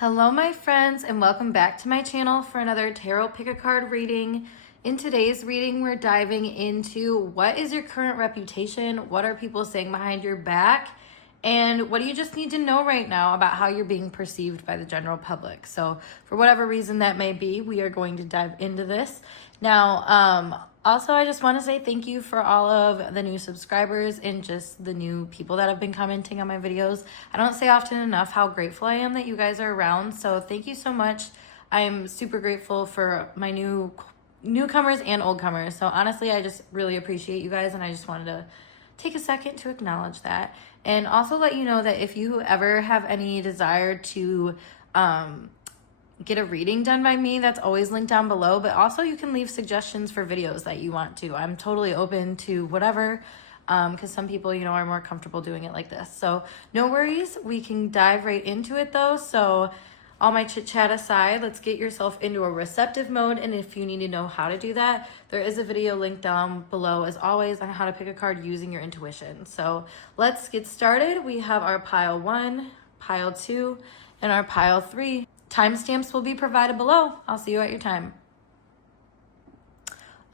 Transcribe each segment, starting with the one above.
Hello my friends, and welcome back to my channel for another tarot pick a card reading. In today's reading, we're diving into what is your current reputation, what are people saying behind your back, and what do you just need to know right now about how you're being perceived by the general public. So for whatever reason that may be, we are going to dive into this. Now, also, I just want to say thank you for all of the new subscribers and just the new people that have been commenting on my videos. I don't say often enough how grateful I am that you guys are around. So thank you so much. I'm super grateful for my newcomers and old comers. So honestly, I just really appreciate you guys, and I just wanted to take a second to acknowledge that. And also let you know that if you ever have any desire to get a reading done by me, that's always linked down below, but also you can leave suggestions for videos that you want to. I'm totally open to whatever, because some people, are more comfortable doing it like this. So no worries, we can dive right into it though. So all my chit chat aside, let's get yourself into a receptive mode. And if you need to know how to do that, there is a video linked down below as always on how to pick a card using your intuition. So let's get started. We have our pile 1, pile 2, and our pile 3. Timestamps will be provided below. I'll see you at your time.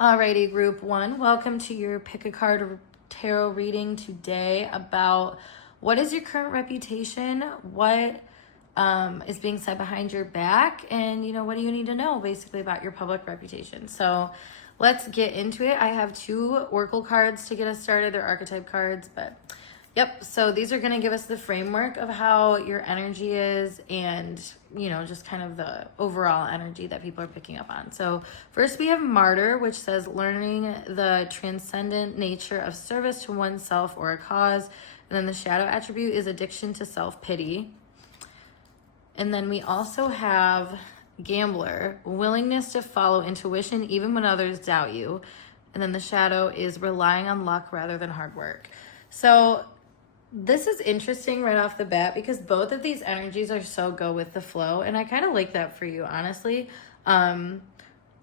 Alrighty, group 1, welcome to your pick a card tarot reading today about what is your current reputation, what is being said behind your back, and what do you need to know basically about your public reputation. So let's get into it. I have 2 oracle cards to get us started. They're archetype cards, but yep, so these are going to give us the framework of how your energy is and, just kind of the overall energy that people are picking up on. So first we have Martyr, which says learning the transcendent nature of service to oneself or a cause. And then the shadow attribute is addiction to self-pity. And then we also have Gambler, willingness to follow intuition even when others doubt you. And then the shadow is relying on luck rather than hard work. So this is interesting right off the bat because both of these energies are so go with the flow, and I kind of like that for you, honestly.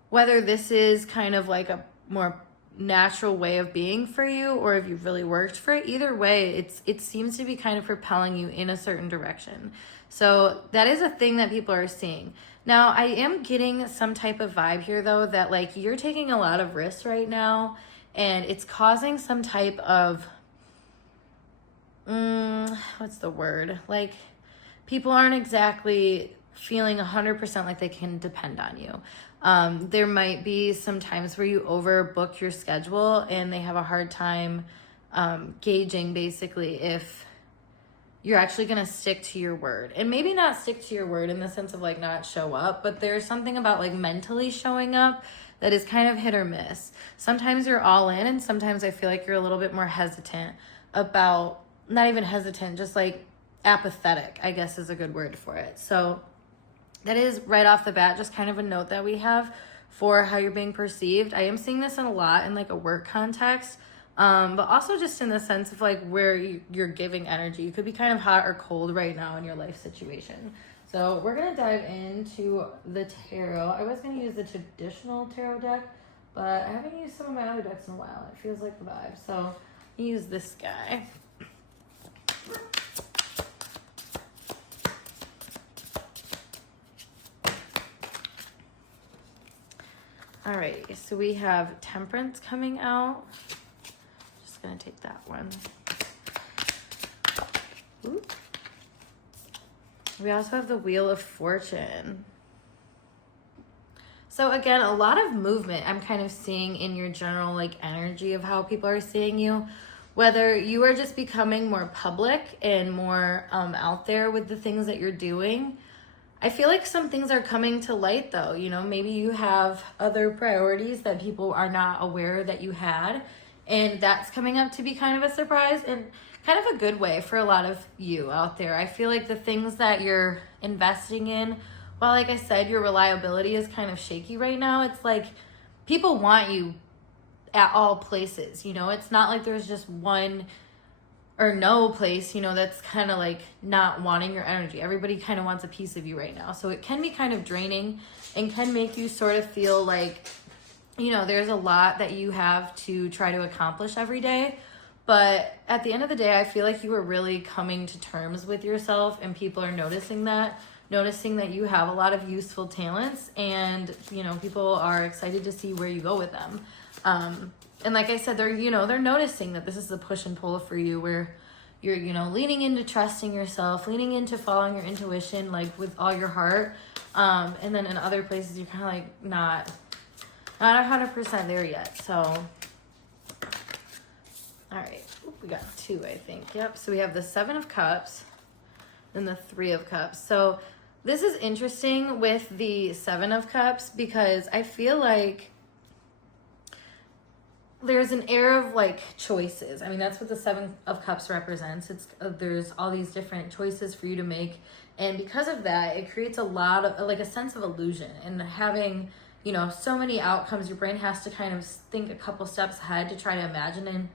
Whether this is kind of like a more natural way of being for you or if you've really worked for it, either way, it seems to be kind of propelling you in a certain direction. So that is a thing that people are seeing. Now, I am getting some type of vibe here, though, that like you're taking a lot of risks right now, and it's causing some type of what's the word? Like people aren't exactly feeling 100% like they can depend on you. There might be some times where you overbook your schedule and they have a hard time gauging basically if you're actually going to stick to your word. And maybe not stick to your word in the sense of like not show up, but there's something about like mentally showing up that is kind of hit or miss. Sometimes you're all in, and sometimes I feel like you're a little bit more hesitant about, not even hesitant, just like apathetic, I guess is a good word for it. So that is right off the bat just kind of a note that we have for how you're being perceived. I am seeing this in a lot in like a work context, but also just in the sense of like where you're giving energy. You could be kind of hot or cold right now in your life situation. So we're going to dive into the tarot. I was going to use the traditional tarot deck, but I haven't used some of my other decks in a while. It feels like the vibe. So I'll use this guy. Alrighty, so we have Temperance coming out. Just gonna take that one. Ooh. We also have the Wheel of Fortune. So again, a lot of movement I'm kind of seeing in your general like energy of how people are seeing you. Whether you are just becoming more public and more out there with the things that you're doing. I feel like some things are coming to light though. Maybe you have other priorities that people are not aware that you had. And that's coming up to be kind of a surprise and kind of a good way for a lot of you out there. I feel like the things that you're investing in, well, like I said, your reliability is kind of shaky right now. It's like people want you at all places, it's not like there's just one or no place, that's kind of like not wanting your energy. Everybody kind of wants a piece of you right now. So it can be kind of draining and can make you sort of feel like, there's a lot that you have to try to accomplish every day. But at the end of the day, I feel like you were really coming to terms with yourself and people are noticing that noticing that you have a lot of useful talents, and, you know, people are excited to see where you go with them. And like I said, they're noticing that this is the push and pull for you, where you're, you know, leaning into trusting yourself, leaning into following your intuition, like with all your heart. And then in other places, you're kind of like not 100% there yet. So, all right, we got 2, I think. Yep. So we have the 7 of Cups and the 3 of Cups. So this is interesting with the 7 of Cups, because I feel like there's an air of like choices. I mean, that's what the 7 of Cups represents. It's there's all these different choices for you to make. And because of that, it creates a lot of like a sense of illusion, and having, you know, so many outcomes, your brain has to kind of think a couple steps ahead to try to imagine in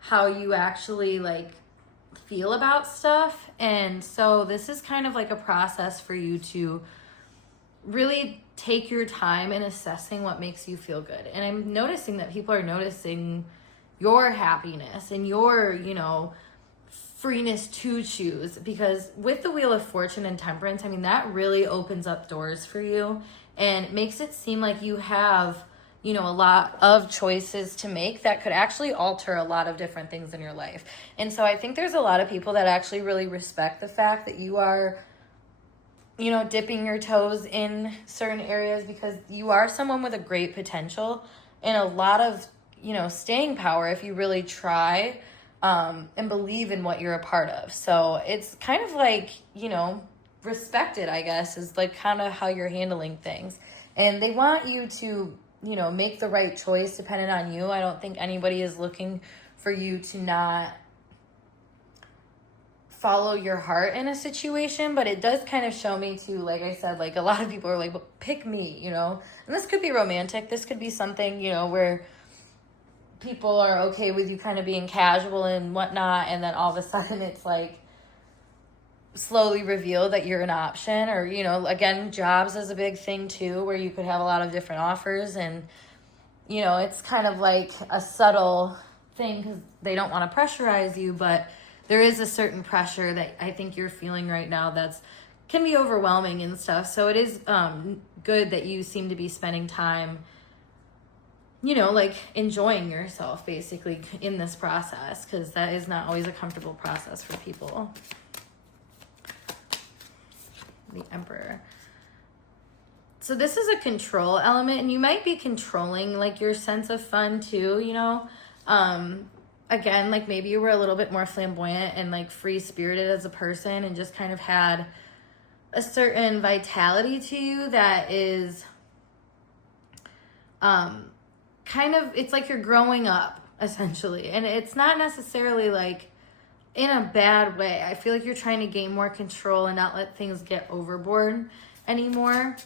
how you actually like feel about stuff. And so this is kind of like a process for you to really take your time in assessing what makes you feel good. And I'm noticing that people are noticing your happiness and your, you know, freeness to choose, because with the Wheel of Fortune and Temperance, I mean, that really opens up doors for you and makes it seem like you have, you know, a lot of choices to make that could actually alter a lot of different things in your life. And so I think there's a lot of people that actually really respect the fact that you are, you know, dipping your toes in certain areas, because you are someone with a great potential and a lot of, you know, staying power if you really try and believe in what you're a part of. So it's kind of like, you know, respected, I guess, is like kind of how you're handling things. And they want you to, you know, make the right choice dependent on you. I don't think anybody is looking for you to not follow your heart in a situation, but it does kind of show me too, like I said, like a lot of people are like, well, pick me, you know, and this could be romantic. This could be something, you know, where people are okay with you kind of being casual and whatnot, and then all of a sudden it's like slowly revealed that you're an option. Or, you know, again, jobs is a big thing too, where you could have a lot of different offers, and, you know, it's kind of like a subtle thing because they don't want to pressurize you, but there is a certain pressure that I think you're feeling right now that's can be overwhelming and stuff. So it is good that you seem to be spending time, you know, like enjoying yourself basically in this process, because that is not always a comfortable process for people. The Emperor. So this is a control element, and you might be controlling like your sense of fun too, you know. Again, like maybe you were a little bit more flamboyant and like free-spirited as a person, and just kind of had a certain vitality to you that is kind of, it's like you're growing up essentially, and it's not necessarily like in a bad way. I feel like you're trying to gain more control and not let things get overboard anymore.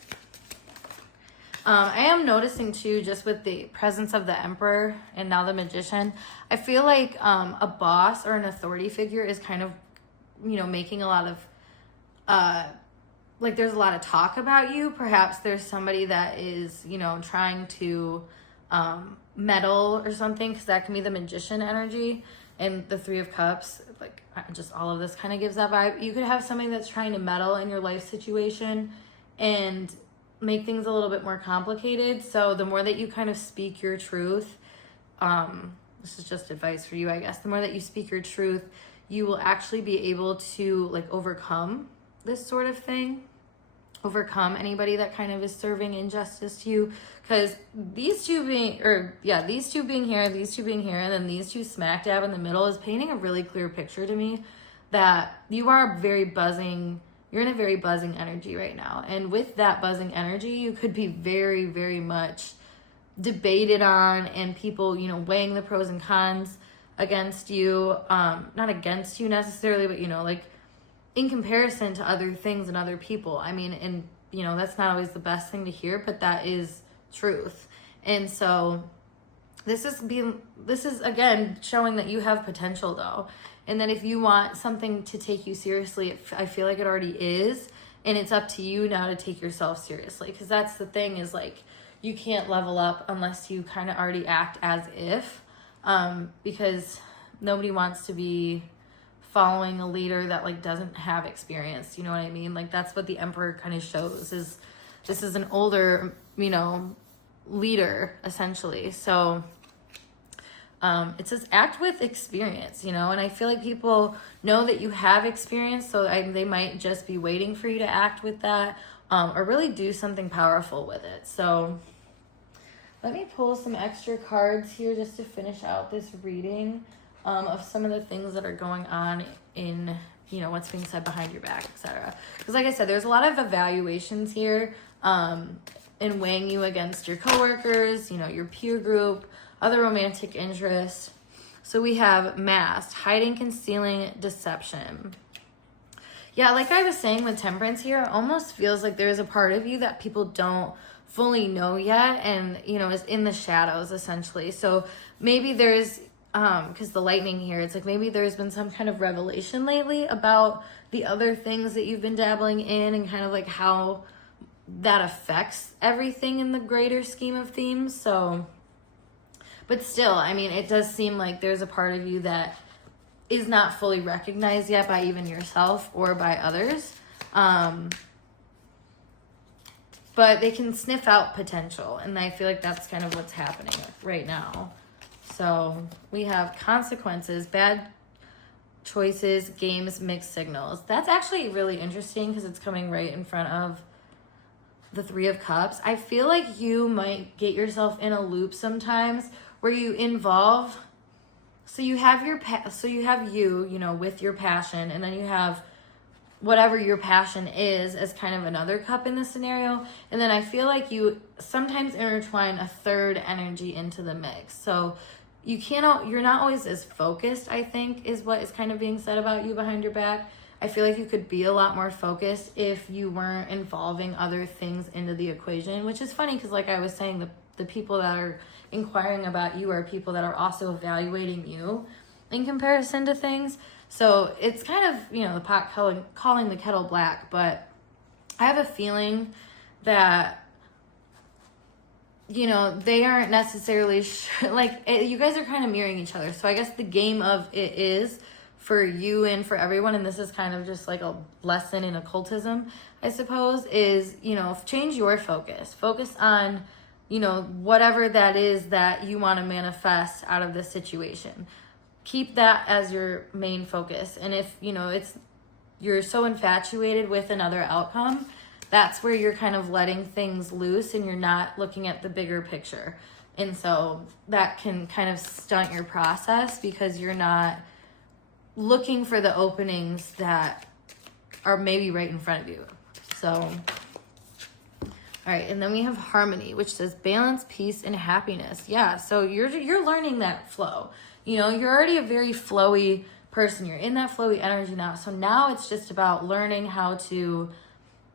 I am noticing too, just with the presence of the Emperor and now the Magician, I feel like a boss or an authority figure is kind of, you know, making a lot of, like there's a lot of talk about you. Perhaps there's somebody that is, you know, trying to meddle or something, because that can be the Magician energy. And the 3 of Cups, like just all of this kind of gives that vibe. You could have somebody that's trying to meddle in your life situation and make things a little bit more complicated. So the more that you kind of speak your truth, this is just advice for you, I guess. The more that you speak your truth, you will actually be able to like overcome this sort of thing, overcome anybody that kind of is serving injustice to you. Because these two being here, these two being here, and then these two smack dab in the middle is painting a really clear picture to me that you are very buzzing. You're in a very buzzing energy right now. And with that buzzing energy, you could be very, very much debated on, and people, you know, weighing the pros and cons against you. Not against you necessarily, but, you know, like in comparison to other things and other people. I mean, and, you know, that's not always the best thing to hear, but that is truth. And so this is again showing that you have potential though. And that if you want something to take you seriously, I feel like it already is. And it's up to you now to take yourself seriously. Because that's the thing, is like, you can't level up unless you kind of already act as if. Because nobody wants to be following a leader that like doesn't have experience. You know what I mean? Like that's what the Emperor kind of shows, is this is an older, you know, leader essentially. So it says act with experience, you know, and I feel like people know that you have experience, so they might just be waiting for you to act with that, or really do something powerful with it. So let me pull some extra cards here just to finish out this reading of some of the things that are going on in, you know, what's being said behind your back, etc. Because like I said, there's a lot of evaluations here in weighing you against your coworkers, you know, your peer group, other romantic interests. So we have masked, hiding, concealing, deception. Yeah, like I was saying with temperance here, it almost feels like there's a part of you that people don't fully know yet, and, you know, is in the shadows essentially. So maybe there's, because the lightning here, it's like maybe there's been some kind of revelation lately about the other things that you've been dabbling in, and kind of like how that affects everything in the greater scheme of themes. So, but still, I mean, it does seem like there's a part of you that is not fully recognized yet by even yourself or by others. But they can sniff out potential, and I feel like that's kind of what's happening right now. So we have consequences, bad choices, games, mixed signals. That's actually really interesting because it's coming right in front of the Three of Cups. I feel like you might get yourself in a loop sometimes where you involve, so you have you, you know, with your passion, and then you have whatever your passion is as kind of another cup in this scenario. And then I feel like you sometimes intertwine a third energy into the mix. So you're not always as focused, I think, is what is kind of being said about you behind your back. I feel like you could be a lot more focused if you weren't involving other things into the equation, which is funny because like I was saying, the people that are inquiring about you are people that are also evaluating you in comparison to things. So it's kind of, you know, the pot calling the kettle black, but I have a feeling that, you know, they aren't necessarily you guys are kind of mirroring each other. So I guess the game of it is for you and for everyone, and this is kind of just like a lesson in occultism, I suppose, is, you know, change your focus. Focus on, you know, whatever that is that you want to manifest out of this situation. Keep that as your main focus. And if, you know, you're so infatuated with another outcome, that's where you're kind of letting things loose and you're not looking at the bigger picture. And so that can kind of stunt your process because you're not looking for the openings that are maybe right in front of you. So, all right, and then we have harmony, which says balance, peace, and happiness. Yeah, so you're learning that flow. You know, you're already a very flowy person. You're in that flowy energy now. So now it's just about learning how to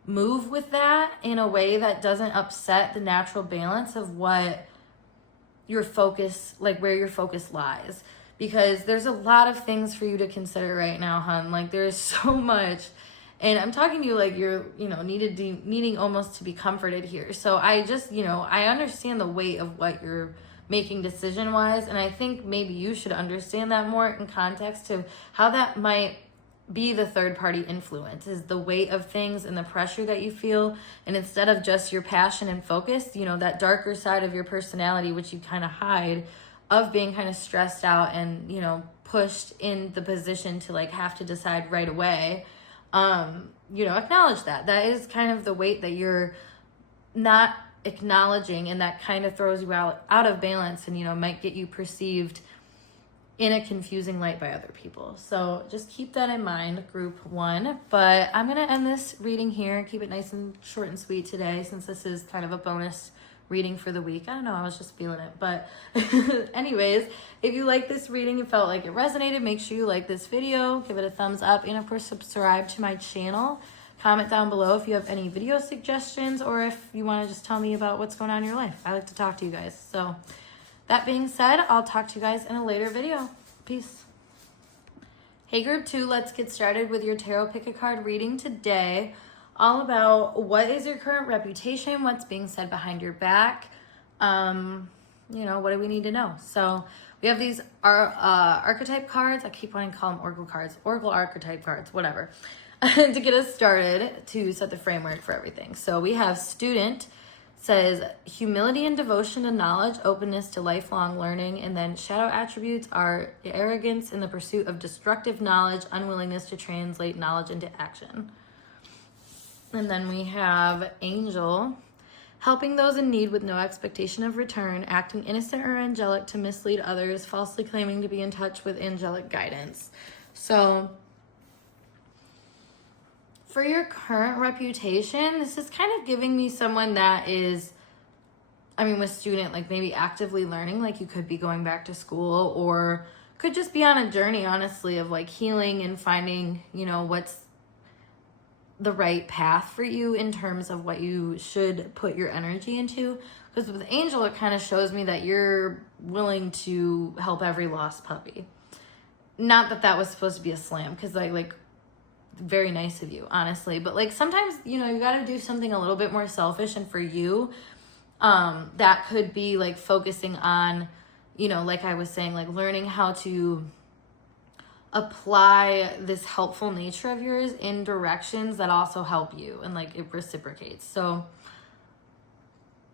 move with that in a way that doesn't upset the natural balance of what your focus, like where your focus lies. Because there's a lot of things for you to consider right now, hun. Like there's so much. And I'm talking to you like you're, you know, needing almost to be comforted here. So I just, you know, I understand the weight of what you're making decision-wise. And I think maybe you should understand that more in context to how that might be the third-party influence, is the weight of things and the pressure that you feel. And instead of just your passion and focus, you know, that darker side of your personality, which you kind of hide, of being kind of stressed out and, you know, pushed in the position to like have to decide right away, you know, acknowledge that. That is kind of the weight that you're not acknowledging, and that kind of throws you out of balance and, you know, might get you perceived in a confusing light by other people. So just keep that in mind, group one. But I'm going to end this reading here and keep it nice and short and sweet today, since this is kind of a bonus reading for the week. I don't know, I was just feeling it. But anyways, if you like this reading and felt like it resonated, make sure you like this video, give it a thumbs up, and of course subscribe to my channel. Comment down below if you have any video suggestions, or if you want to just tell me about what's going on in your life. I like to talk to you guys. So that being said, I'll talk to you guys in a later video. Peace. Hey group 2, let's get started with your tarot pick a card reading today. All about what is your current reputation, what's being said behind your back. what do we need to know? So we have these archetype cards. I keep wanting to call them oracle cards, oracle archetype cards, whatever, to get us started to set the framework for everything. So we have student, says humility and devotion to knowledge, openness to lifelong learning, and then shadow attributes are arrogance in the pursuit of destructive knowledge, unwillingness to translate knowledge into action. And then we have angel, helping those in need with no expectation of return, acting innocent or angelic to mislead others, falsely claiming to be in touch with angelic guidance. So for your current reputation, this is kind of giving me someone that is, with student, like maybe actively learning, like you could be going back to school or could just be on a journey, honestly, of like healing and finding, what's the right path for you in terms of what you should put your energy into. Because with angel, it kind of shows me that you're willing to help every lost puppy. Not that that was supposed to be a slam, because like very nice of you, honestly, but like sometimes you got to do something a little bit more selfish, and for you that could be like focusing on like I was saying, like learning how to apply this helpful nature of yours in directions that also help you, and like it reciprocates. So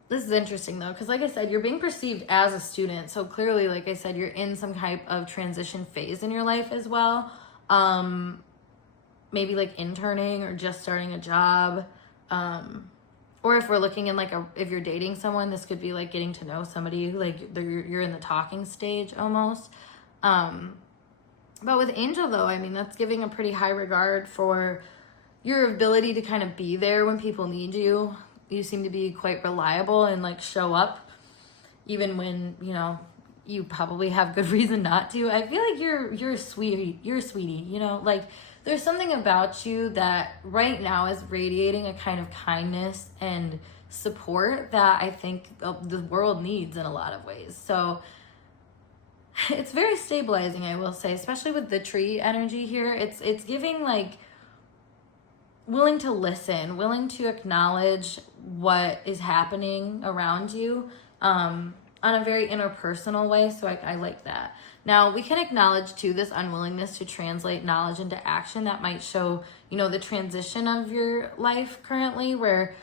this is interesting though, because like I said, you're being perceived as a student, so clearly, like I said, you're in some type of transition phase in your life as well. Maybe like interning or just starting a job. Or if we're looking in if you're dating someone, this could be like getting to know somebody, like you're in the talking stage almost. But with angel though, that's giving a pretty high regard for your ability to kind of be there when people need you. You seem to be quite reliable and like show up even when, you probably have good reason not to. I feel like you're a sweetie, like there's something about you that right now is radiating a kind of kindness and support that I think the world needs in a lot of ways. So it's very stabilizing, I will say, especially with the tree energy here. It's giving like willing to listen, willing to acknowledge what is happening around you on a very interpersonal way. So I like that. Now, we can acknowledge, too, this unwillingness to translate knowledge into action. That might show, the transition of your life currently, where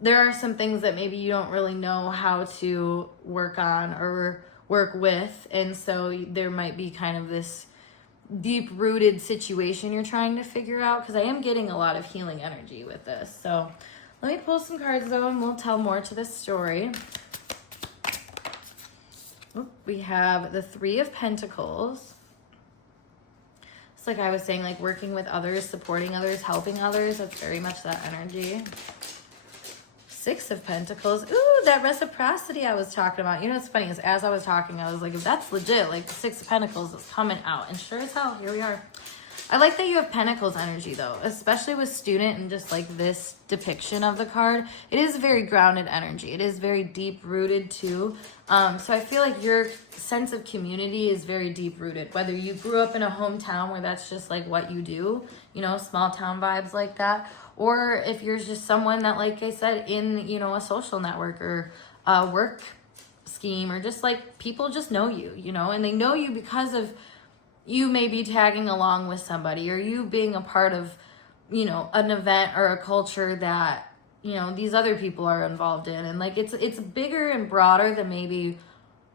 there are some things that maybe you don't really know how to work on or work with. And so there might be kind of this deep-rooted situation you're trying to figure out, because I am getting a lot of healing energy with this. So let me pull some cards, though, and we'll tell more to this story. We have the Three of Pentacles. It's like I was saying, like working with others, supporting others, helping others. That's very much that energy. Six of Pentacles. Ooh, that reciprocity I was talking about. It's funny, is as I was talking, I was like, if that's legit, like the Six of Pentacles is coming out. And sure as hell, here we are. I like that you have Pentacles energy though, especially with student and just like this depiction of the card. It is very grounded energy. It is very deep rooted too. So I feel like your sense of community is very deep rooted, whether you grew up in a hometown where that's just like what you do, small town vibes like that, or if you're just someone that, like I said, in, a social network or a work scheme, or just like people just know you, and they know you because of you may be tagging along with somebody, or you being a part of, an event or a culture that, these other people are involved in. And like, it's bigger and broader than maybe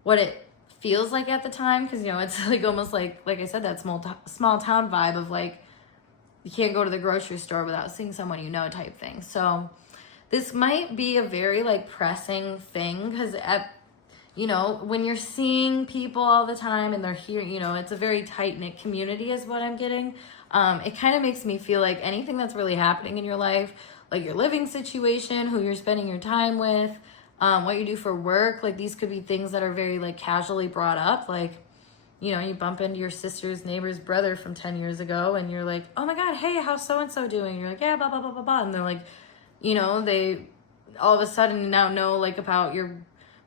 what it feels like at the time. Cause it's like almost like I said, that small town vibe of like, you can't go to the grocery store without seeing someone type thing. So this might be a very like pressing thing, because when you're seeing people all the time and they're here, it's a very tight-knit community is what I'm getting. It kind of makes me feel like anything that's really happening in your life, like your living situation, who you're spending your time with, what you do for work, like these could be things that are very like casually brought up. Like, you bump into your sister's neighbor's brother from 10 years ago and you're like, oh my God, hey, how's so-and-so doing? You're like, yeah, blah, blah, blah, blah, blah. And they're like, they all of a sudden now know like about your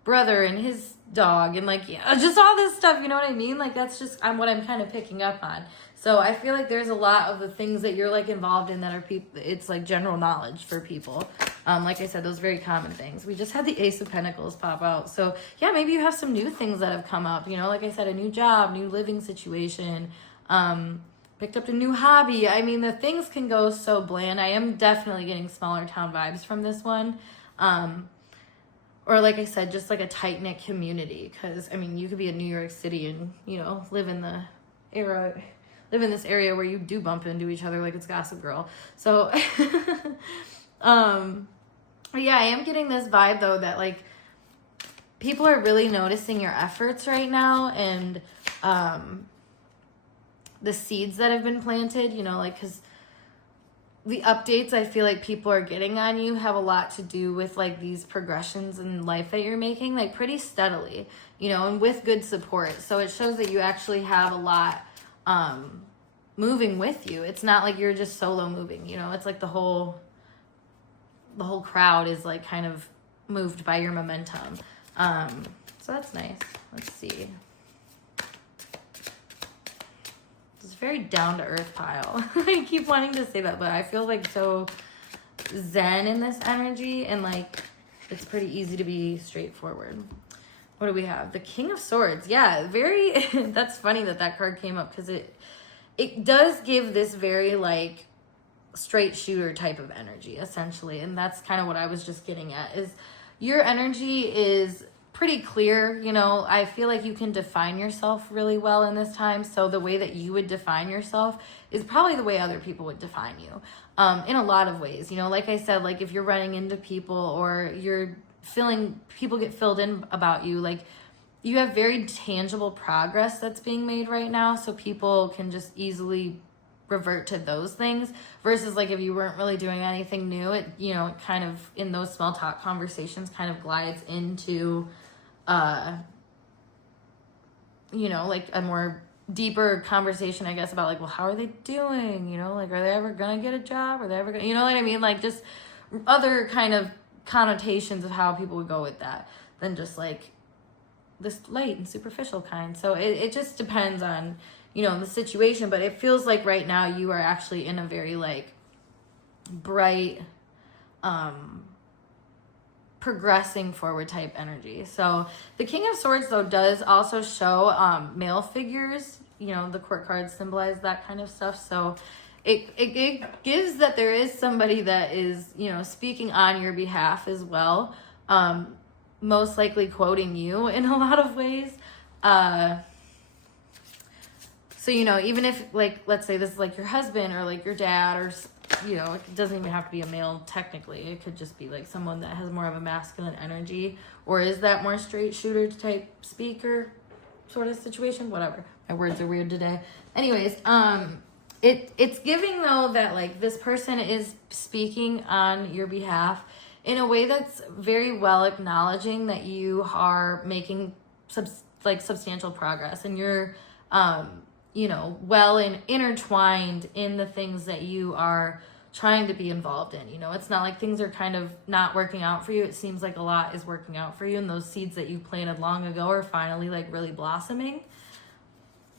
brother and his dog and like, just all this stuff, you know what I mean? Like that's just what I'm kind of picking up on. So I feel like there's a lot of the things that you're like involved in that are it's like general knowledge for people. Like I said, those very common things. We just had the Ace of Pentacles pop out. So yeah, maybe you have some new things that have come up, you know, like I said, a new job, new living situation, picked up a new hobby. I mean, the things can go so bland. I am definitely getting smaller town vibes from this one. Or like I said, just like a tight-knit community. Because, I mean, you could be in New York City and, you know, live in this area where you do bump into each other like it's Gossip Girl. So, yeah, I am getting this vibe, though, that, like, people are really noticing your efforts right now. And, the seeds that have been planted, you know, like, because the updates I feel like people are getting on you have a lot to do with like these progressions in life that you're making, like pretty steadily, you know, and with good support. So it shows that you actually have a lot moving with you. It's not like you're just solo moving, you know, it's like the whole crowd is like kind of moved by your momentum. So that's nice. Let's see. Very down-to-earth pile. I keep wanting to say that, but I feel like so zen in this energy, and like it's pretty easy to be straightforward. What do we have? The King of Swords. Yeah, very that's funny that card came up, because it does give this very like straight shooter type of energy essentially, and that's kind of what I was just getting at, is your energy is pretty clear, you know. I feel like you can define yourself really well in this time. So the way that you would define yourself is probably the way other people would define you, in a lot of ways. You know, like I said, like if you're running into people or you're feeling people get filled in about you, like you have very tangible progress that's being made right now. So people can just easily revert to those things, versus like if you weren't really doing anything new, it, you know, kind of in those small talk conversations kind of glides into you know, like a more deeper conversation, I guess, about like, well, how are they doing? You know, like, are they ever gonna get a job? Are they ever gonna, you know what I mean? Like just other kind of connotations of how people would go with that than just like this light and superficial kind. So it just depends on, you know, the situation, but it feels like right now you are actually in a very like bright, progressing forward type energy. So the King of Swords though does also show male figures, you know, the court cards symbolize that kind of stuff. So it gives that there is somebody that is, you know, speaking on your behalf as well, most likely quoting you in a lot of ways. So, you know, even if like, let's say this is like your husband or like your dad, or you know, it doesn't even have to be a male technically. It could just be like someone that has more of a masculine energy, or is that more straight shooter type speaker sort of situation, whatever. My words are weird today. Anyways, it's giving though that like this person is speaking on your behalf in a way that's very well acknowledging that you are making substantial progress, and you're you know, well and intertwined in the things that you are trying to be involved in. You know, it's not like things are kind of not working out for you. It seems like a lot is working out for you, and those seeds that you planted long ago are finally like really blossoming.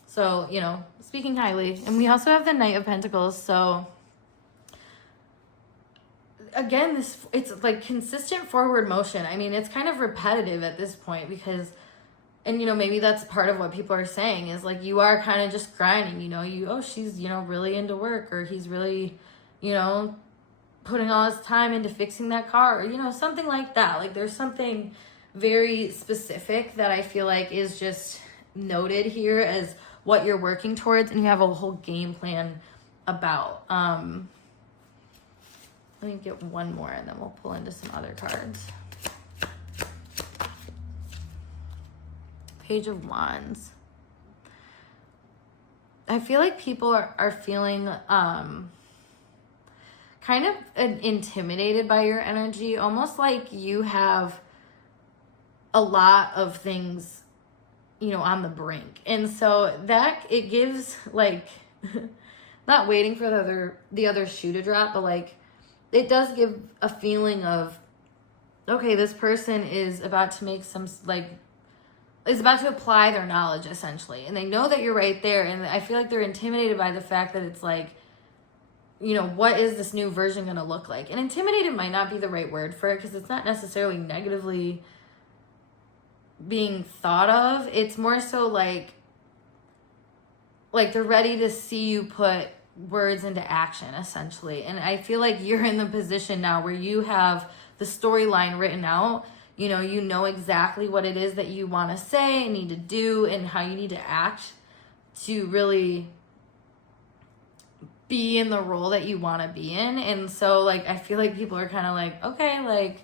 So, you know, speaking highly. And we also have the Knight of Pentacles. So again, it's like consistent forward motion. I mean, it's kind of repetitive at this point, because, and, you know, maybe that's part of what people are saying is like, you are kind of just grinding, you know, she's, you know, really into work, or he's really, you know, putting all his time into fixing that car, or, you know, something like that. Like there's something very specific that I feel like is just noted here as what you're working towards, and you have a whole game plan about. Let me get one more and then we'll pull into some other cards. Page of Wands. I feel like people are feeling kind of intimidated by your energy, almost like you have a lot of things, you know, on the brink. And so that it gives like not waiting for the other shoe to drop, but like it does give a feeling of, okay, this person is about to make some like is about to apply their knowledge essentially, and they know that you're right there, and I feel like they're intimidated by the fact that it's like what is this new version going to look like? And intimidated might not be the right word for it, because it's not necessarily negatively being thought of. It's more so like they're ready to see you put words into action, essentially. And I feel like you're in the position now where you have the storyline written out. You know exactly what it is that you want to say and need to do and how you need to act to really be in the role that you want to be in. And so, like, I feel like people are kind of like, okay, like,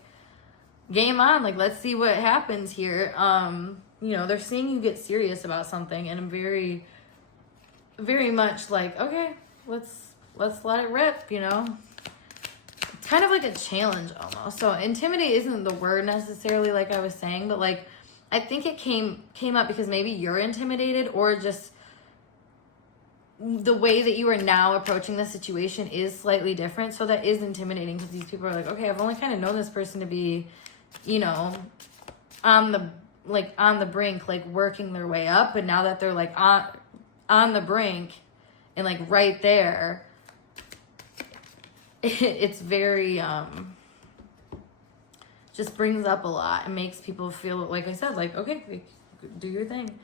game on, like, let's see what happens here. They're seeing you get serious about something, and I'm very, very much like, okay, let's let it rip. It's kind of like a challenge almost. So intimidate isn't the word necessarily, like I was saying, but like I think it came up because maybe you're intimidated, or just the way that you are now approaching the situation is slightly different. So that is intimidating, because these people are like, okay, I've only kind of known this person to be, on the brink, like working their way up. But now that they're like on the brink and like right there, it's very, just brings up a lot and makes people feel, like I said, like, okay, do your thing.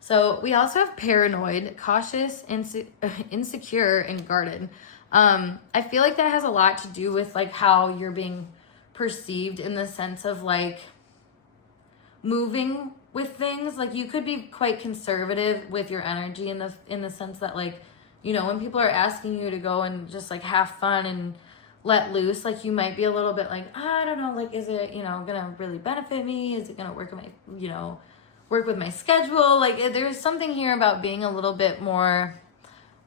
So we also have paranoid, cautious, insecure, and guarded. I feel like that has a lot to do with like how you're being perceived, in the sense of like moving with things. Like you could be quite conservative with your energy in the sense that like, when people are asking you to go and just like have fun and let loose, like you might be a little bit like, I don't know, like, is it, gonna really benefit me? Is it gonna work with my schedule? Like there's something here about being a little bit more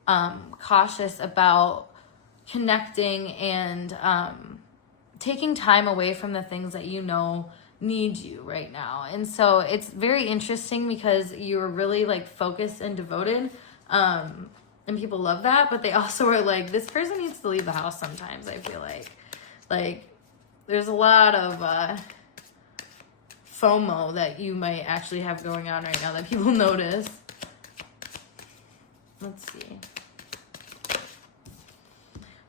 cautious about connecting and taking time away from the things that need you right now. And so it's very interesting, because you're really like focused and devoted, and people love that, but they also are like, this person needs to leave the house sometimes. I feel like there's a lot of FOMO that you might actually have going on right now that people notice. Let's see.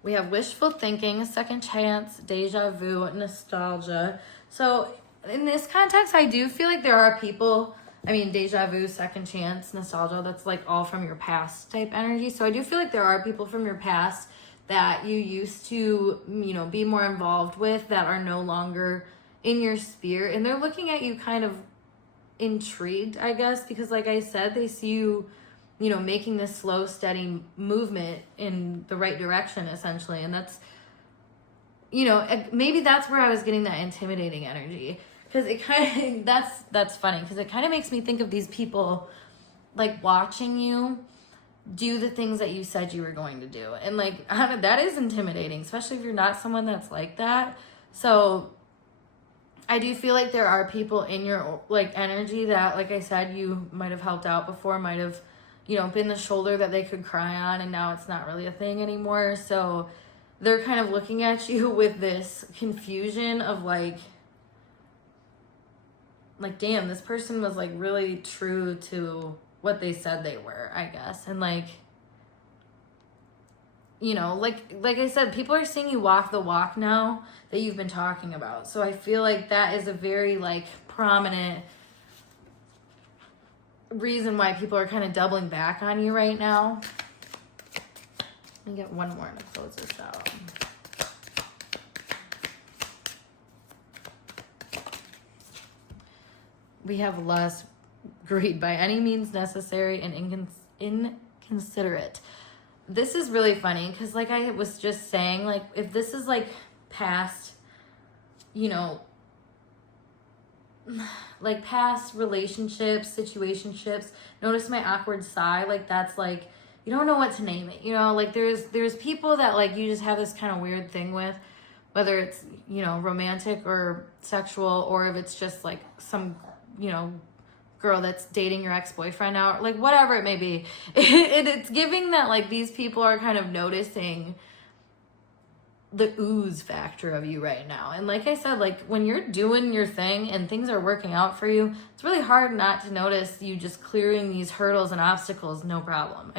We have wishful thinking, second chance, deja vu, nostalgia. So in this context, I do feel like there are people, deja vu, second chance, nostalgia, that's like all from your past type energy. So I do feel like there are people from your past that you used to, be more involved with, that are no longer in your sphere, and they're looking at you kind of intrigued, I guess, because like I said, they see you, making this slow, steady movement in the right direction, essentially. And that's, maybe that's where I was getting that intimidating energy, because it kind of, that's funny, because it kind of makes me think of these people like watching you do the things that you said you were going to do, and like that is intimidating, especially if you're not someone that's like that. So I do feel like there are people in your like energy that, like I said, you might have helped out before, might have, been the shoulder that they could cry on, and now it's not really a thing anymore. So they're kind of looking at you with this confusion of like, damn, this person was like really true to what they said they were, I guess. And like, like I said, people are seeing you walk the walk now that you've been talking about. So I feel like that is a very like prominent reason why people are kind of doubling back on you right now. Let me get one more to close this out. We have less greed, by any means necessary, and inconsiderate. This is really funny, because like I was just saying, like if this is like past, like past relationships, situationships, notice my awkward sigh, like that's like, you don't know what to name it, like there's people that like you just have this kind of weird thing with, whether it's, romantic or sexual, or if it's just like some, girl that's dating your ex-boyfriend now, like whatever it may be. It's giving that like these people are kind of noticing the ooze factor of you right now. And like I said, like when you're doing your thing and things are working out for you, it's really hard not to notice you just clearing these hurdles and obstacles, no problem.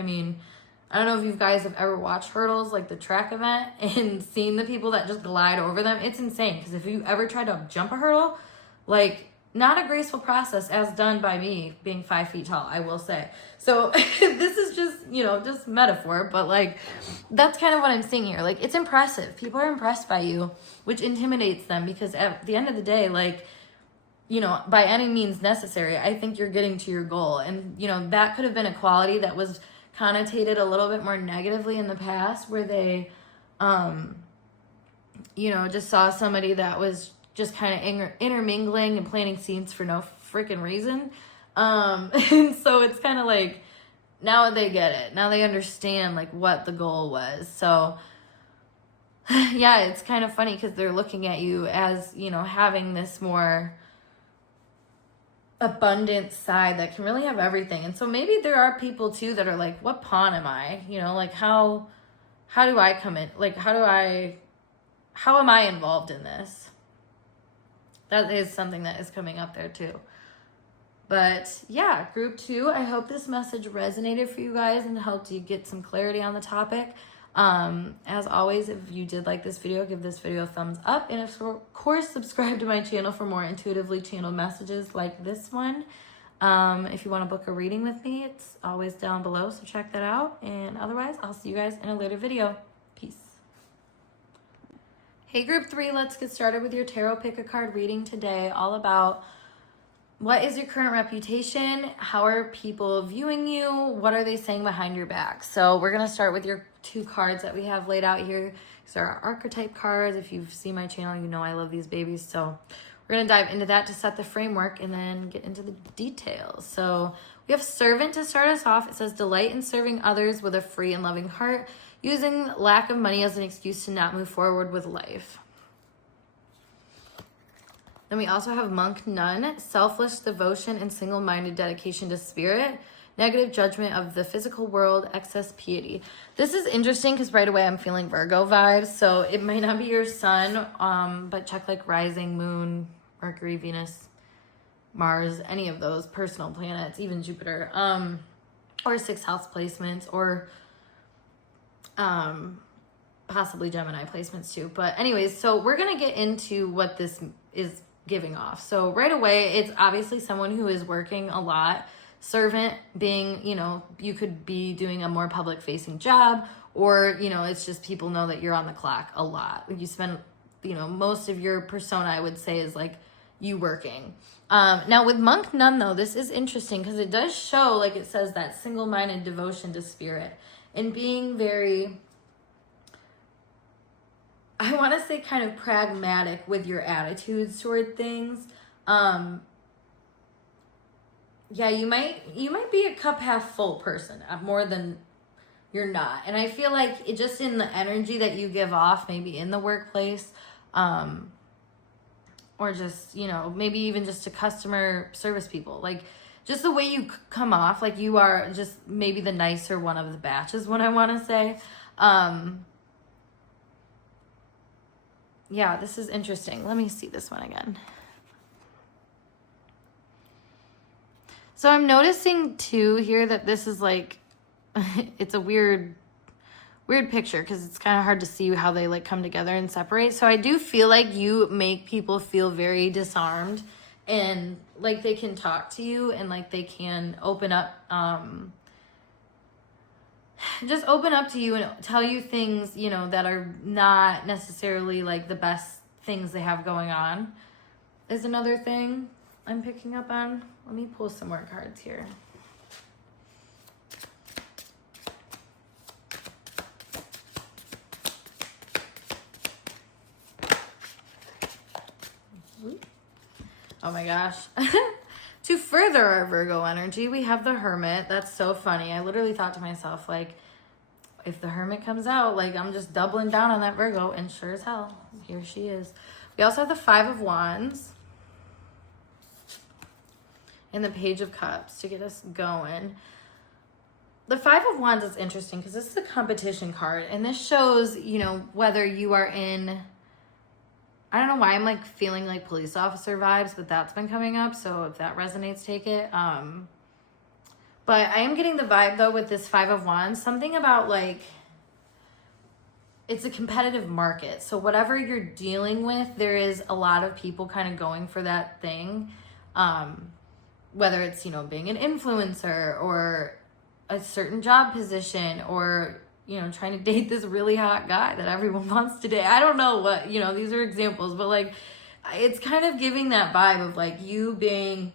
I don't know if you guys have ever watched hurdles, like the track event, and seen the people that just glide over them. It's insane, because if you ever tried to jump a hurdle, like, not a graceful process as done by me being 5 feet tall, I will say. So this is just, you know, just metaphor, but like, that's kind of what I'm seeing here. Like, it's impressive. People are impressed by you, which intimidates them, because at the end of the day, like, you know, by any means necessary, I think you're getting to your goal. And, you know, that could have been a quality that was connotated a little bit more negatively in the past, where they, you know, just saw somebody that was just kind of intermingling and planting scenes for no freaking reason. And so it's kind of like, now they get it. Now they understand like what the goal was. So yeah, it's kind of funny, because they're looking at you as, you know, having this more abundant side that can really have everything. And so maybe there are people too that are like, what pawn am I? You know, like how do I come in? Like, how am I involved in this? That is something that is coming up there too. But yeah, group 2, I hope this message resonated for you guys and helped you get some clarity on the topic. As always, if you did like this video, give this video a thumbs up. And of course, subscribe to my channel for more intuitively channeled messages like this one. If you want to book a reading with me, it's always down below, so check that out. And otherwise, I'll see you guys in a later video. Peace. Hey group 3, let's get started with your tarot pick a card reading today, all about what is your current reputation, how are people viewing you, what are they saying behind your back. So we're going to start with your 2 cards that we have laid out here. These are our archetype cards. If you've seen my channel, you know I love these babies. So we're going to dive into that to set the framework and then get into the details. So we have Servant to start us off. It says, delight in serving others with a free and loving heart, using lack of money as an excuse to not move forward with life. Then we also have Monk Nun, selfless devotion and single-minded dedication to spirit, negative judgment of the physical world, excess piety. This is interesting because right away I'm feeling Virgo vibes. So it might not be your sun, but check like rising, moon, Mercury, Venus, Mars, any of those personal planets, even Jupiter, or 6th house placements, or possibly Gemini placements too. But anyways, so we're going to get into what this is giving off. So right away, it's obviously someone who is working a lot. Servant being, you know, you could be doing a more public facing job, or, you know, it's just people know that you're on the clock a lot. You spend, you know, most of your persona, I would say, is like you working. Now with Monk Nun though, this is interesting because it does show, like it says, that single-minded devotion to spirit and being very, I want to say, kind of pragmatic with your attitudes toward things. Yeah, you might be a cup half full person more than you're not. And I feel like it just in the energy that you give off, maybe in the workplace, or just, you know, maybe even just to customer service people, like just the way you come off, like you are just maybe the nicer one of the batch is what I want to say. Yeah, this is interesting. Let me see this one again. So I'm noticing too here that this is like, it's a weird picture because it's kind of hard to see how they like come together and separate. So I do feel like you make people feel very disarmed and like they can talk to you and like they can open up, just open up to you and tell you things, you know, that are not necessarily like the best things they have going on is another thing I'm picking up on. Let me pull some more cards here. Oh my gosh. To further our Virgo energy, we have the Hermit. That's so funny. I literally thought to myself, like, if the Hermit comes out, like, I'm just doubling down on that Virgo, and sure as hell, here she is. We also have the 5 of Wands and the Page of Cups to get us going. The 5 of Wands is interesting because this is a competition card, and this shows, you know, whether you are in, I don't know why I'm like feeling like police officer vibes, but that's been coming up. So if that resonates, take it. But I am getting the vibe, though, with this Five of Wands, something about, like, it's a competitive market. So whatever you're dealing with, there is a lot of people kind of going for that thing. Whether it's, you know, being an influencer or a certain job position or, you know, trying to date this really hot guy that everyone wants to date. I don't know what, you know, these are examples, but, like, it's kind of giving that vibe of, like, you being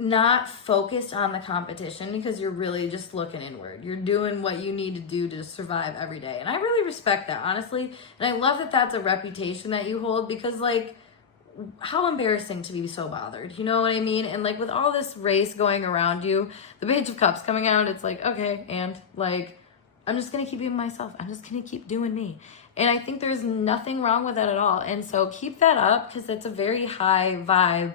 not focused on the competition because you're really just looking inward. You're doing what you need to do to survive every day. And I really respect that, honestly. And I love that that's a reputation that you hold because, like, how embarrassing to be so bothered. You know what I mean? And, like, with all this race going around you, the Page of Cups coming out, it's like, okay, and, like, I'm just going to keep being myself. I'm just going to keep doing me. And I think there's nothing wrong with that at all. And so keep that up because it's a very high vibe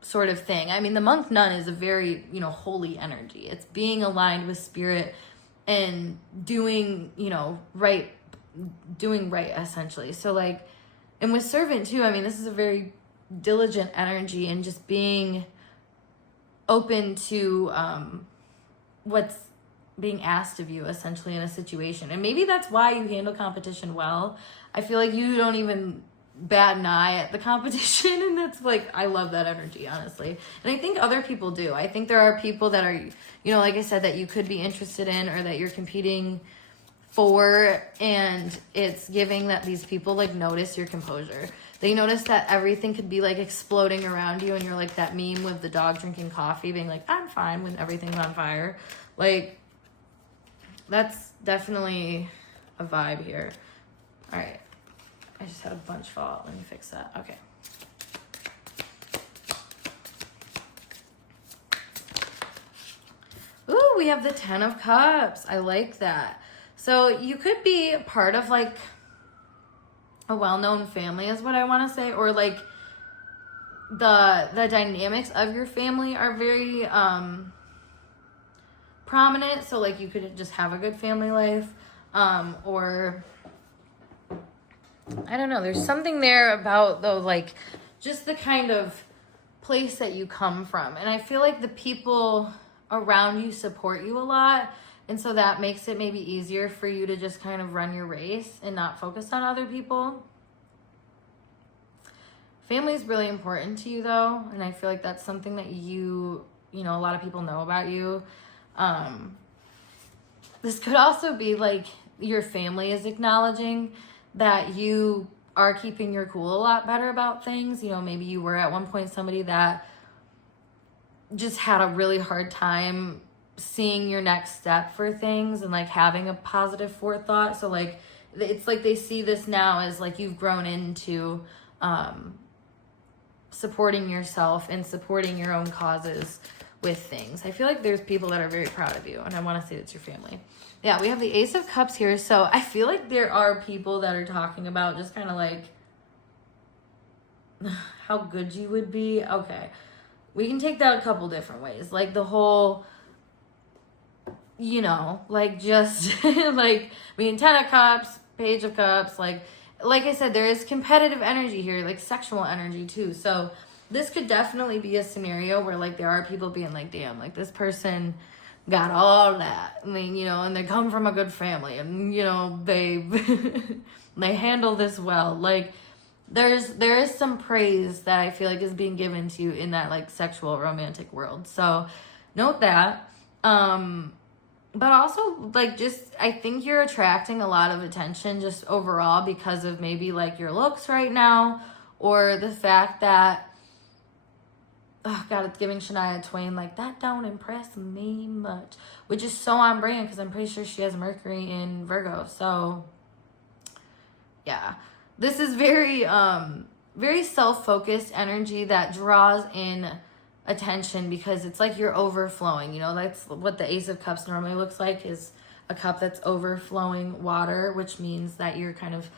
sort of thing. I mean, the monk nun is a very, you know, holy energy. It's being aligned with spirit and doing, you know, doing right essentially. So, like, and with servant too, I mean, this is a very diligent energy and just being open to what's being asked of you essentially in a situation. And maybe that's why you handle competition well. I feel like you don't even bat an eye at the competition, and that's, like, I love that energy, honestly. And I think other people do. I think there are people that are, you know, like I said, that you could be interested in or that you're competing for, and it's giving that these people, like, notice your composure. They notice that everything could be, like, exploding around you, and you're like that meme with the dog drinking coffee being like, I'm fine when everything's on fire. Like, that's definitely a vibe here. All right. I just had a bunch fall out. Let me fix that. Okay. Ooh, we have the Ten of Cups. I like that. So you could be part of, like, a well-known family is what I want to say. Or, like, the dynamics of your family are very prominent. So, like, you could just have a good family life. Or I don't know. There's something there about, though, like, just the kind of place that you come from. And I feel like the people around you support you a lot. And so that makes it maybe easier for you to just kind of run your race and not focus on other people. Family is really important to you, though. And I feel like that's something that you know, a lot of people know about you. This could also be, like, your family is acknowledging that you are keeping your cool a lot better about things. You know, maybe you were at one point somebody that just had a really hard time seeing your next step for things and, like, having a positive forethought. So, like, it's like they see this now as, like, you've grown into supporting yourself and supporting your own causes with things. I feel like there's people that are very proud of you, and I want to say it's your family. Yeah, we have the Ace of Cups here. So I feel like there are people that are talking about just kind of, like, how good you would be. Okay. We can take that a couple different ways. Like, the whole, you know, like, just, like, Ten of Cups, Page of Cups, like I said, there is competitive energy here, like, sexual energy, too. So this could definitely be a scenario where, like, there are people being like, damn, like, this person got all that. I mean, you know, and they come from a good family, and, you know, they they handle this well. Like, there is some praise that I feel like is being given to you in that, like, sexual romantic world. So note that. But also, like, just, I think you're attracting a lot of attention just overall because of maybe, like, your looks right now, or the fact that, oh God, it's giving Shania Twain, like, that don't impress me much, which is so on brand because I'm pretty sure she has Mercury in Virgo. So yeah, this is very very self-focused energy that draws in attention because it's like you're overflowing. You know, that's what the Ace of Cups normally looks like, is a cup that's overflowing water, which means that you're kind of,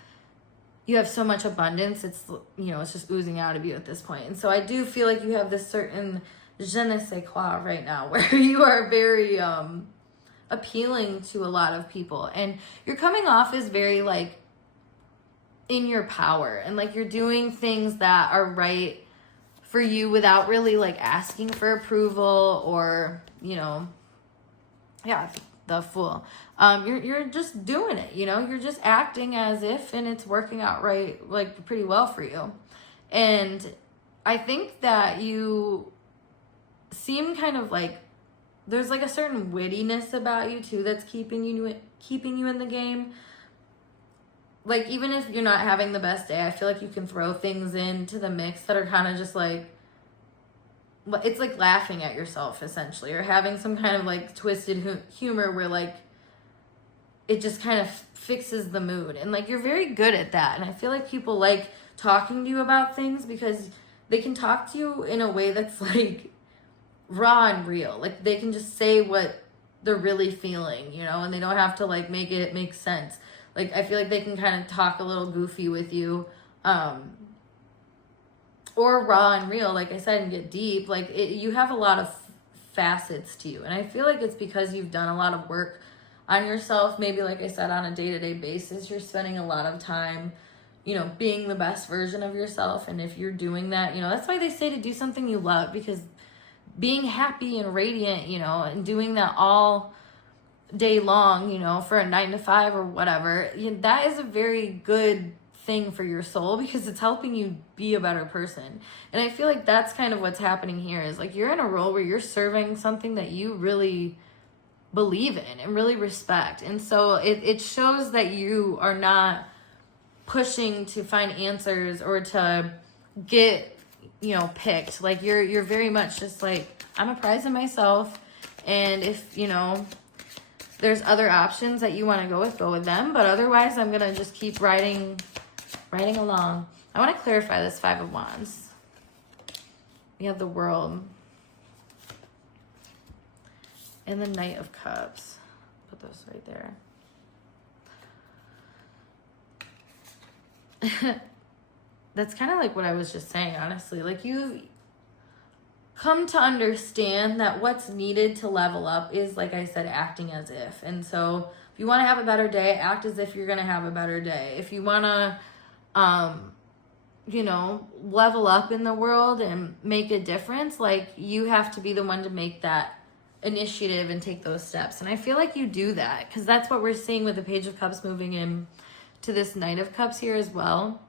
you have so much abundance, it's, you know, it's just oozing out of you at this point. And so I do feel like you have this certain je ne sais quoi right now where you are very appealing to a lot of people, and you're coming off as very, like, in your power, and, like, you're doing things that are right for you without really like asking for approval or, you know, yeah, the Fool. You're just doing it, you know, you're just acting as if, and it's working out right, like pretty well for you. And I think that you seem kind of like, there's like a certain wittiness about you too that's keeping you in the game. Like, even if you're not having the best day, I feel like you can throw things into the mix that are kind of just like, it's like laughing at yourself essentially, or having some kind of like twisted humor where like it just kind of fixes the mood. And like, you're very good at that. And I feel like people like talking to you about things because they can talk to you in a way that's like raw and real. Like, they can just say what they're really feeling, you know, and they don't have to like make it make sense. Like, I feel like they can kind of talk a little goofy with you, or raw and real, like I said, and get deep. Like, you have a lot of facets to you. And I feel like it's because you've done a lot of work on yourself. Maybe, like I said, on a day-to-day basis, you're spending a lot of time, you know, being the best version of yourself. And if you're doing that, you know, that's why they say to do something you love, because being happy and radiant, you know, and doing that all day long, you know, for a 9 to 5 or whatever, you know, that is a very good thing for your soul, because it's helping you be a better person. And I feel like that's kind of what's happening here, is like, you're in a role where you're serving something that you really believe in and really respect. And so it shows that you are not pushing to find answers or to get, you know, picked. Like, you're very much just like, I'm a prize in myself, and if, you know, there's other options that you want to go with them, but otherwise I'm gonna just keep riding along. I want to clarify this 5 of Wands. We have the World and the Knight of Cups. Put those right there. That's kind of like what I was just saying, honestly. Like, you've come to understand that what's needed to level up is, like I said, acting as if. And so if you want to have a better day, act as if you're going to have a better day. If you want to, you know, level up in the world and make a difference, like, you have to be the one to make that initiative and take those steps. And I feel like you do that, because that's what we're seeing with the Page of Cups moving in to this Knight of Cups here as well.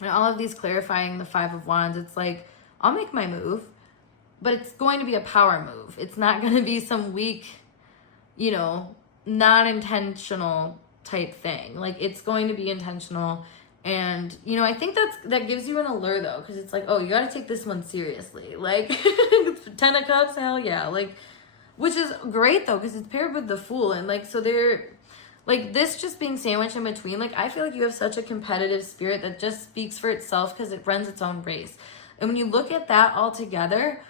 And all of these clarifying the 5 of Wands, it's like, I'll make my move, but it's going to be a power move. It's not going to be some weak, you know, non-intentional type thing. Like, it's going to be intentional. And, you know, I think that gives you an allure, though, because it's like, oh, you got to take this one seriously. Like, 10 of Cups, hell yeah. Like, which is great, though, because it's paired with the Fool. And, like, so they're, like, this just being sandwiched in between. Like, I feel like you have such a competitive spirit that just speaks for itself, because it runs its own race. And when you look at that all together,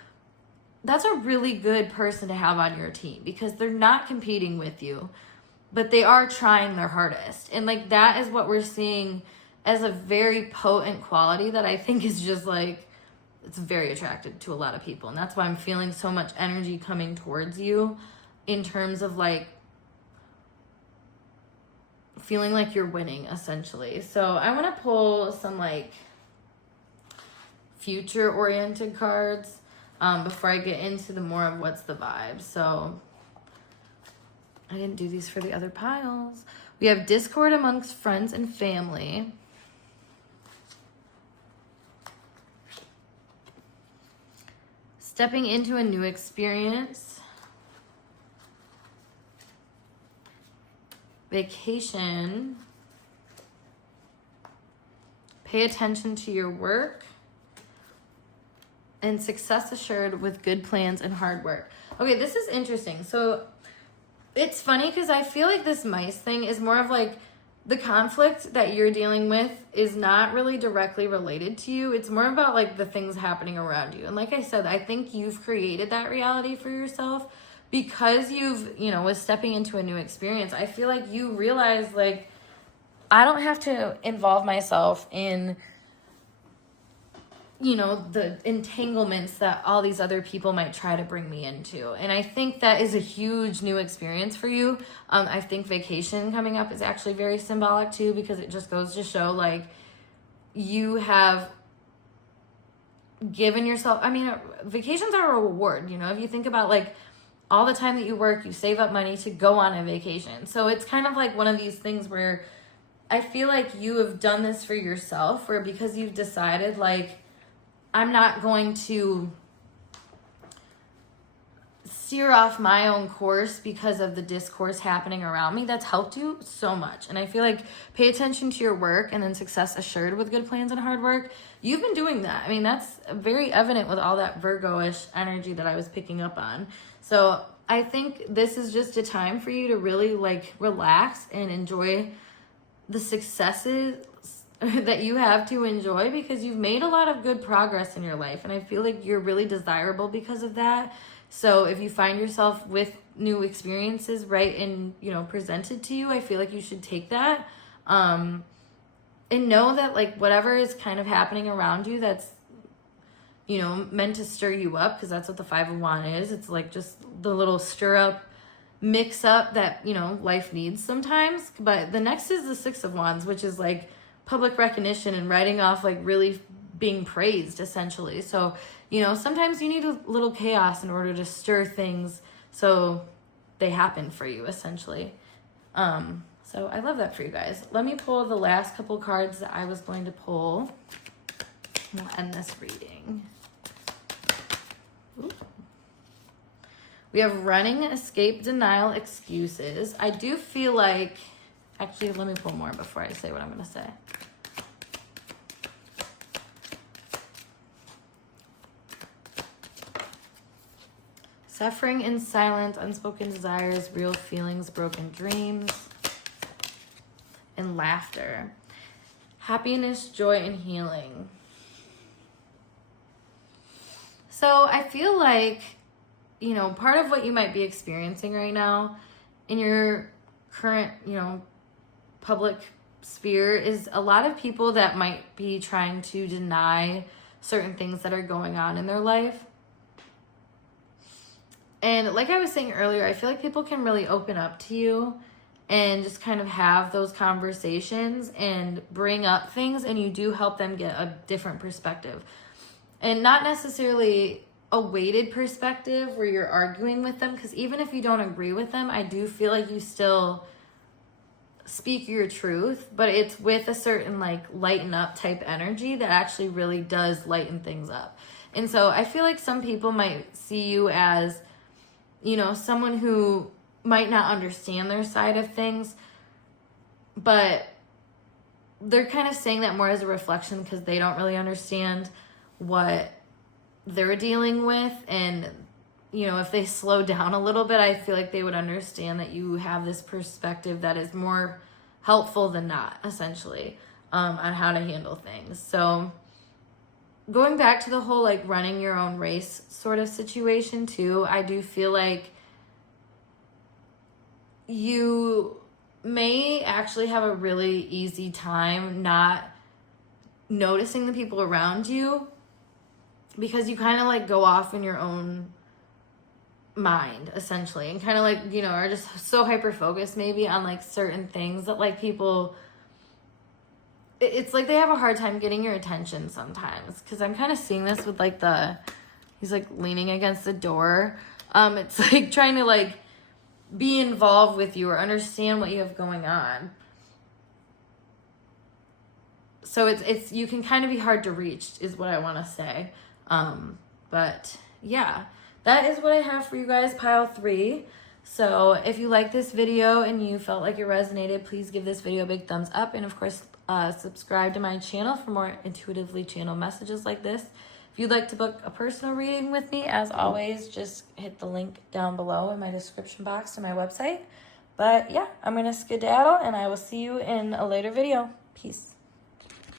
that's a really good person to have on your team, because they're not competing with you, but they are trying their hardest. And like, that is what we're seeing as a very potent quality that I think is just like, it's very attractive to a lot of people. And that's why I'm feeling so much energy coming towards you, in terms of like feeling like you're winning, essentially. So I want to pull some like future oriented cards before I get into the more of what's the vibe. So I didn't do these for the other piles. We have discord amongst friends and family. Stepping into a new experience. Vacation. Pay attention to your work. And success assured with good plans and hard work. Okay, this is interesting. So it's funny, because I feel like this mice thing is more of like, the conflict that you're dealing with is not really directly related to you. It's more about like the things happening around you. And like I said, I think you've created that reality for yourself, because you've, you know, was stepping into a new experience. I feel like you realize, like, I don't have to involve myself in, you know, the entanglements that all these other people might try to bring me into. And I think that is a huge new experience for you. I think vacation coming up is actually very symbolic too, because it just goes to show, like, you have given yourself, I mean, vacations are a reward, you know, if you think about like all the time that you work, you save up money to go on a vacation. So it's kind of like one of these things where I feel like you have done this for yourself, where because you've decided like, I'm not going to steer off my own course because of the discourse happening around me. That's helped you so much. And I feel like pay attention to your work and then success assured with good plans and hard work. You've been doing that. I mean, that's very evident with all that Virgo-ish energy that I was picking up on. So I think this is just a time for you to really like relax and enjoy the successes that you have to enjoy, because you've made a lot of good progress in your life. And I feel like you're really desirable because of that. So if you find yourself with new experiences, right, and, you know, presented to you, I feel like you should take that. And know that like whatever is kind of happening around you that's, you know, meant to stir you up, because that's what the Five of Wands is. It's like just the little stir up, mix up that, you know, life needs sometimes. But the next is the Six of Wands, which is like public recognition and writing off, like really being praised essentially. So, you know, sometimes you need a little chaos in order to stir things so they happen for you essentially. So I love that for you guys. Let me pull the last couple cards that I was going to pull. We'll end this reading. Ooh. We have running, escape, denial, excuses. I do feel like, actually, let me pull more before I say what I'm going to say. Suffering in silence, unspoken desires, real feelings, broken dreams, and laughter. Happiness, joy, and healing. So I feel like, you know, part of what you might be experiencing right now in your current, you know, public sphere is a lot of people that might be trying to deny certain things that are going on in their life. And like I was saying earlier, I feel like people can really open up to you and just kind of have those conversations and bring up things, and you do help them get a different perspective. And not necessarily a weighted perspective where you're arguing with them, because even if you don't agree with them, I do feel like you still speak your truth, but it's with a certain like lighten up type energy that actually really does lighten things up. And so I feel like some people might see you as, you know, someone who might not understand their side of things, but they're kind of saying that more as a reflection because they don't really understand what they're dealing with. And, you know, if they slow down a little bit, I feel like they would understand that you have this perspective that is more helpful than not, essentially, on how to handle things. So going back to the whole like running your own race sort of situation too, I do feel like you may actually have a really easy time not noticing the people around you, because you kind of like go off in your own mind essentially, and kind of like, you know, are just so hyper focused maybe on like certain things that like people, it's like they have a hard time getting your attention sometimes. Because I'm kind of seeing this with like he's like leaning against the door. It's like trying to like be involved with you or understand what you have going on. So it's you can kind of be hard to reach is what I want to say. But yeah, that is what I have for you guys, pile 3. So if you like this video and you felt like it resonated, please give this video a big thumbs up. And of course, subscribe to my channel for more intuitively channeled messages like this. If you'd like to book a personal reading with me, as always, just hit the link down below in my description box to my website. But yeah, I'm going to skedaddle, and I will see you in a later video. Peace.